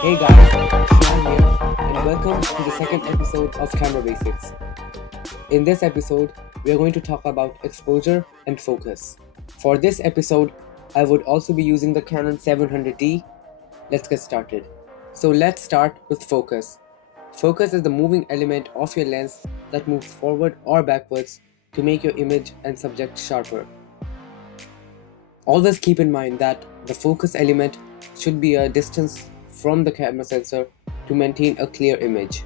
Hey guys, Shreyaan here, and welcome to the second episode of Camera Basics. In this episode, we are going to talk about exposure and focus. For this episode, I would also be using the Canon 700D. Let's get started. So let's start with focus. Focus is the moving element of your lens that moves forward or backwards to make your image and subject sharper. Always keep in mind that the focus element should be a distance from the camera sensor to maintain a clear image.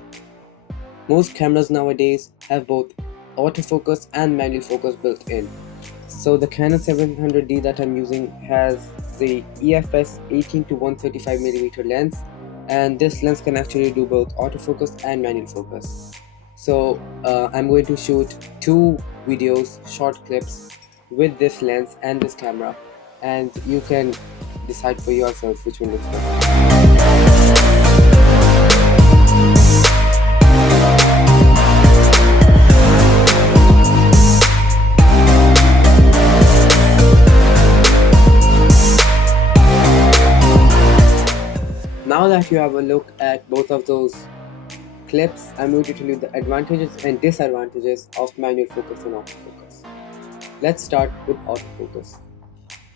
Most cameras nowadays have both autofocus and manual focus built in. So the Canon 700D that I'm using has the EFS 18 to 135mm lens, and this lens can actually do both autofocus and manual focus. So I'm going to shoot two videos, short clips with this lens and this camera, and you can decide for yourself which one looks better. Now that you have a look at both of those clips, I'm going to tell you the advantages and disadvantages of manual focus and autofocus. Let's start with autofocus.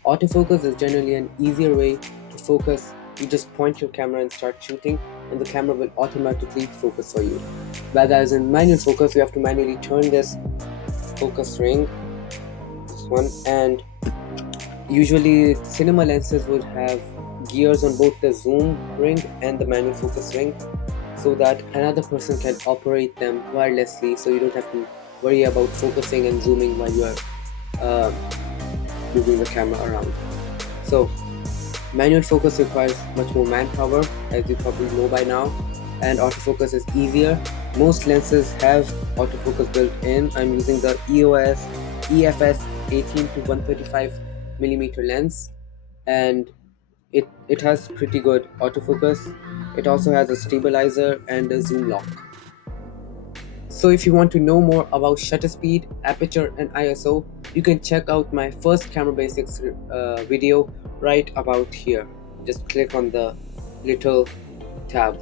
Autofocus is generally an easier way to focus. You just point your camera and start shooting, and the camera will automatically focus for you. Whereas in manual focus, you have to manually turn this focus ring, this one, and usually cinema lenses would have gears on both the zoom ring and the manual focus ring, so that another person can operate them wirelessly, so you don't have to worry about focusing and zooming while you are moving the camera around. So manual focus requires much more manpower, as you probably know by now, and autofocus is easier. Most lenses have autofocus built in. I'm using the EFS 18 to 135mm lens, and it has pretty good autofocus. It also has a stabilizer and a zoom lock. So if you want to know more about shutter speed, aperture and ISO, you can check out my first Camera Basics video right about here. Just click on the little tab.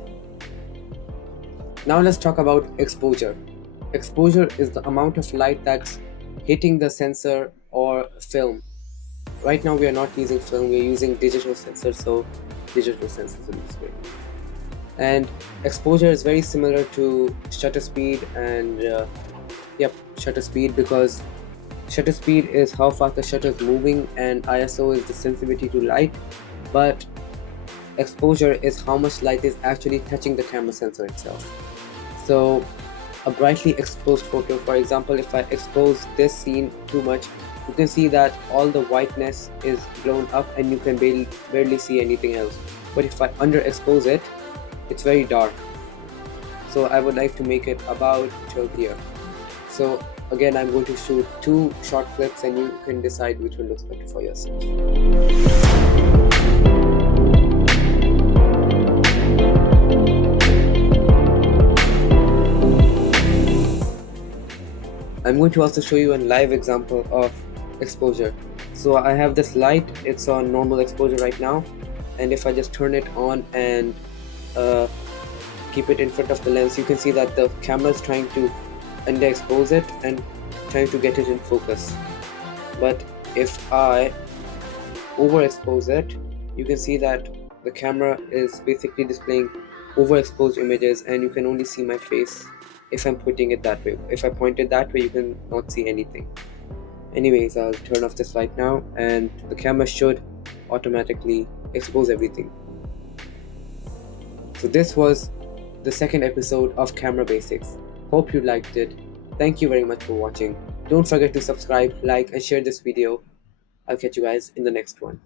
Now let's talk about exposure. Exposure is the amount of light that's hitting the sensor or film. Right now we are not using film, we are using digital sensors, so digital sensors in this way. And exposure is very similar to shutter speed and shutter speed, because shutter speed is how fast the shutter is moving and ISO is the sensitivity to light, but exposure is how much light is actually touching the camera sensor itself. So a brightly exposed photo, for example, if I expose this scene too much, you can see that all the whiteness is blown up and you can barely see anything else. But if I underexpose it, it's very dark. So I would like to make it about till here. So again, I'm going to shoot two short clips and you can decide which one looks better for yourself. I'm going to also show you a live example of exposure. So I have this light, it's on normal exposure right now, and if I just turn it on and keep it in front of the lens, you can see that the camera is trying to underexpose it and trying to get it in focus. But if I overexpose it, you can see that the camera is basically displaying overexposed images and you can only see my face if I'm putting it that way. If I point it that way, you can not see anything. Anyways, I'll turn off this light now and the camera should automatically expose everything. So this was the second episode of Camera Basics. Hope you liked it. Thank you very much for watching. Don't forget to subscribe, like and share this video. I'll catch you guys in the next one.